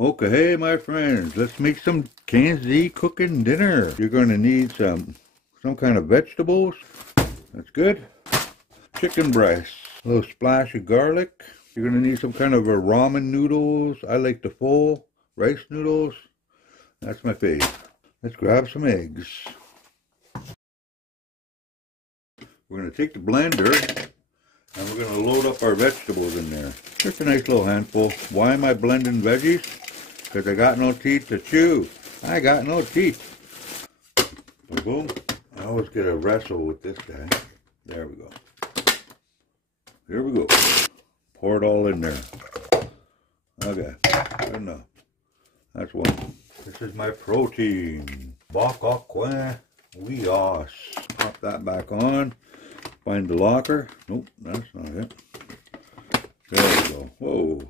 Okay, hey my friends, let's make some Kanzee cooking dinner. You're going to need some kind of vegetables. That's good. Chicken breast, a little splash of garlic. You're going to need some kind of a ramen noodles. I like the full rice noodles. That's my fave. Let's grab some eggs. We're going to take the blender and we're going to load up our vegetables in there. Just a nice little handful. Why am I blending veggies? Because I got no teeth to chew. I got no teeth. Boom, boom. I always get a wrestle with this guy. There we go. Here we go. Pour it all in there. Okay, good enough. That's one. This is my protein. Bok aqua wios. Pop that back on. Find the locker. Nope, that's not it. There we go. Whoa.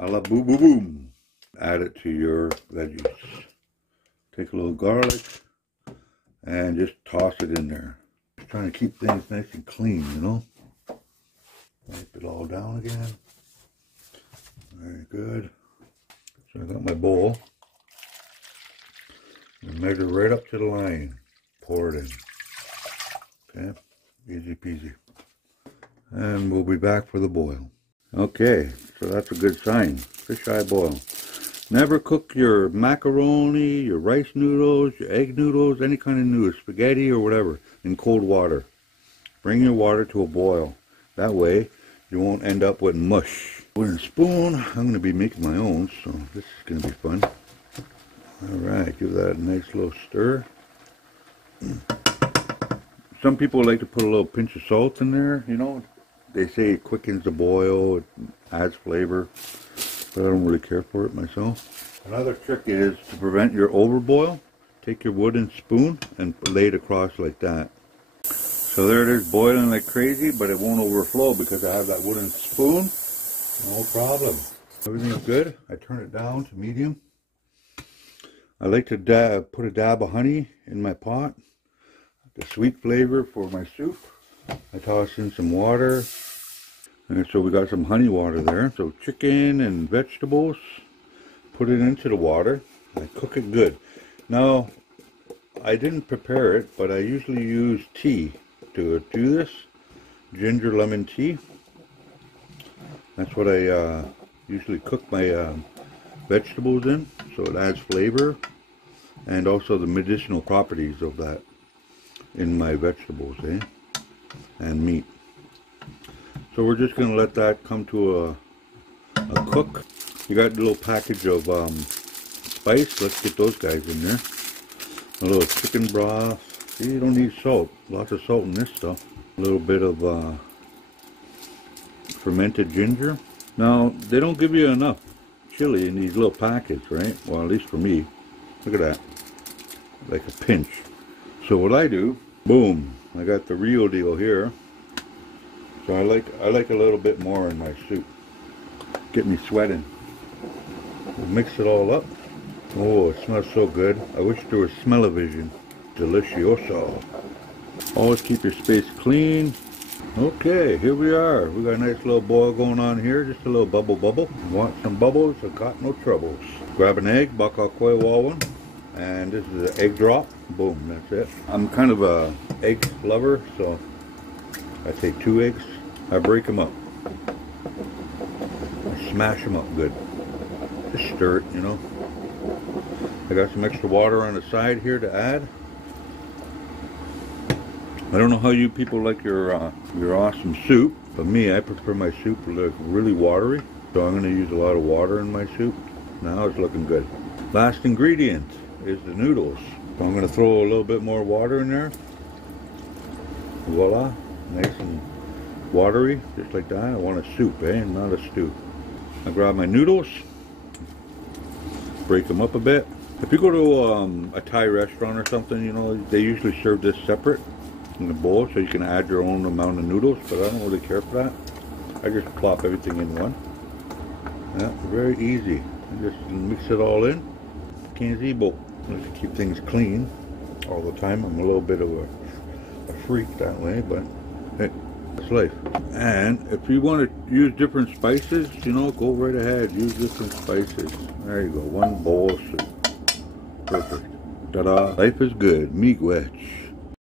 A la boom boom boom. Add it to your veggies. Take a little garlic and just toss it in there. Just trying to keep things nice and clean, you know. Wipe it all down again. Very good. So I got my bowl. And measure right up to the line. Pour it in. Okay, easy peasy. And we'll be back for the boil. Okay, so that's a good sign. Fish eye boil. Never cook your macaroni, your rice noodles, your egg noodles, any kind of noodles, spaghetti or whatever, in cold water. Bring your water to a boil. That way, you won't end up with mush. With a spoon, I'm going to be making my own, so this is going to be fun. Alright, give that a nice little stir. Some people like to put a little pinch of salt in there, you know. They say it quickens the boil, it adds flavor, but I don't really care for it myself. Another trick is to prevent your overboil. Take your wooden spoon and lay it across like that. So there it is, boiling like crazy, but it won't overflow because I have that wooden spoon. No problem. Everything's good. I turn it down to medium. I like to put a dab of honey in my pot. The sweet flavor for my soup. I toss in some water. And so we got some honey water there. So chicken and vegetables. Put it into the water. I cook it good. Now, I didn't prepare it, but I usually use tea to do this. Ginger lemon tea. That's what I usually cook my vegetables in. So it adds flavor. And also the medicinal properties of that in my vegetables, and meat. So we're just going to let that come to a cook. You got a little package of spice. Let's get those guys in there. A little chicken broth. See, you don't need salt. Lots of salt in this stuff. A little bit of fermented ginger. Now, they don't give you enough chili in these little packets, right? Well, at least for me. Look at that. Like a pinch. So what I do, boom, I got the real deal here. So I like a little bit more in my soup. Get me sweating. We'll mix it all up. Oh, it smells so good. I wish there was smell-o-vision. Delicioso. Always keep your space clean. Okay, here we are. We got a nice little boil going on here. Just a little bubble. Want some bubbles? I got no troubles. Grab an egg, bok aqua one. And this is an egg drop. Boom, that's it. I'm kind of a egg lover, so I take 2 eggs. I break them up. I smash them up good. Just stir it, you know. I got some extra water on the side here to add. I don't know how you people like your awesome soup, but me, I prefer my soup to look really watery. So I'm going to use a lot of water in my soup. Now it's looking good. Last ingredient is the noodles. So I'm going to throw a little bit more water in there. Voila, nice and watery, just like that. I want a soup, not a stew. I grab my noodles, break them up a bit. If you go to a Thai restaurant or something, you know, they usually serve this separate in the bowl, so you can add your own amount of noodles, but I don't really care for that. I just plop everything in one. Yeah, very easy. I just mix it all in. Kanzee Bop. I like to keep things clean all the time. I'm a little bit of a freak that way, but hey, That's life. And if you want to use different spices, you know, go right ahead. Use different spices. There you go. One bowl of soup. Perfect. Ta-da. Life is good. Meat wedge.